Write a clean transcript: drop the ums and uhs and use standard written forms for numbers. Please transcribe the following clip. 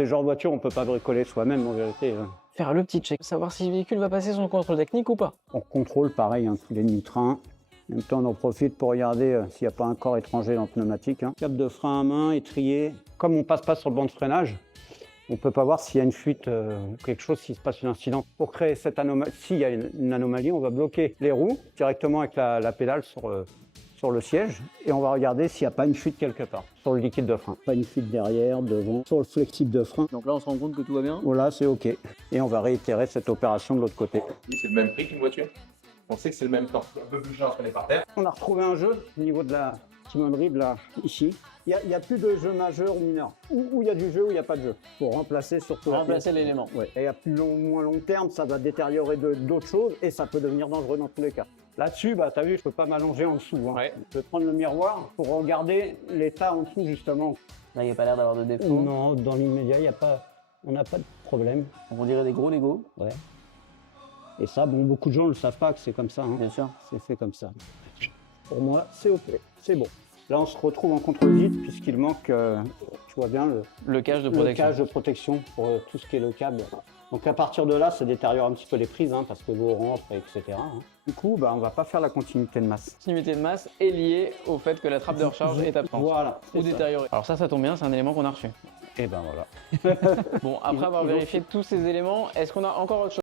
Ces genres de voitures, on peut pas bricoler soi-même en vérité. Faire le petit check, savoir si le véhicule va passer son contrôle technique ou pas. On contrôle pareil tous les nitrins. En même temps, on en profite pour regarder s'il n'y a pas un corps étranger dans le pneumatique. Cap de frein à main, étrier. Comme on passe pas sur le banc de freinage, on ne peut pas voir s'il y a une fuite ou quelque chose, s'il se passe un incident. Pour créer cette anomalie, s'il y a une anomalie, on va bloquer les roues directement avec la pédale sur le siège et on va regarder s'il n'y a pas une fuite quelque part sur le liquide de frein. Pas une fuite derrière, devant, sur le flexible de frein. Donc là, on se rend compte que tout va bien. Voilà, c'est OK. Et on va réitérer cette opération de l'autre côté. C'est le même prix qu'une voiture. On sait que c'est le même temps. Un peu plus cher qu'on est par terre. On a retrouvé un jeu au niveau de la timonerie, là, ici. Il n'y a plus de jeu majeur ou mineur. Où il y a du jeu, ou il n'y a pas de jeu. Pour remplacer surtout l'élément. Ouais. Et à plus moins long terme, ça va détériorer d'autres choses et ça peut devenir dangereux dans tous les cas. Là-dessus, bah, tu as vu, je peux pas m'allonger en dessous. Ouais. Je vais prendre le miroir pour regarder l'état en dessous, justement. Là, il n'y a pas l'air d'avoir de défaut. Non, dans l'immédiat, on n'a pas de problème. On dirait des gros Lego. Ouais. Et ça, bon, beaucoup de gens ne le savent pas que c'est comme ça. Bien sûr. C'est fait comme ça. Pour moi, c'est OK, c'est bon. Là, on se retrouve en contre-vide puisqu'il manque, tu vois bien, Le cage de le protection. cage de protection pour tout ce qui est le câble. Donc à partir de là, ça détériore un petit peu les prises parce que l'eau rentre, etc. Du coup, bah, on ne va pas faire la continuité de masse. La continuité de masse est liée au fait que la trappe de recharge est absente. Voilà. Ou détériorée. Alors ça tombe bien, c'est un élément qu'on a reçu. Et ben voilà. Bon, après avoir vérifié tous ces éléments, est-ce qu'on a encore autre chose ?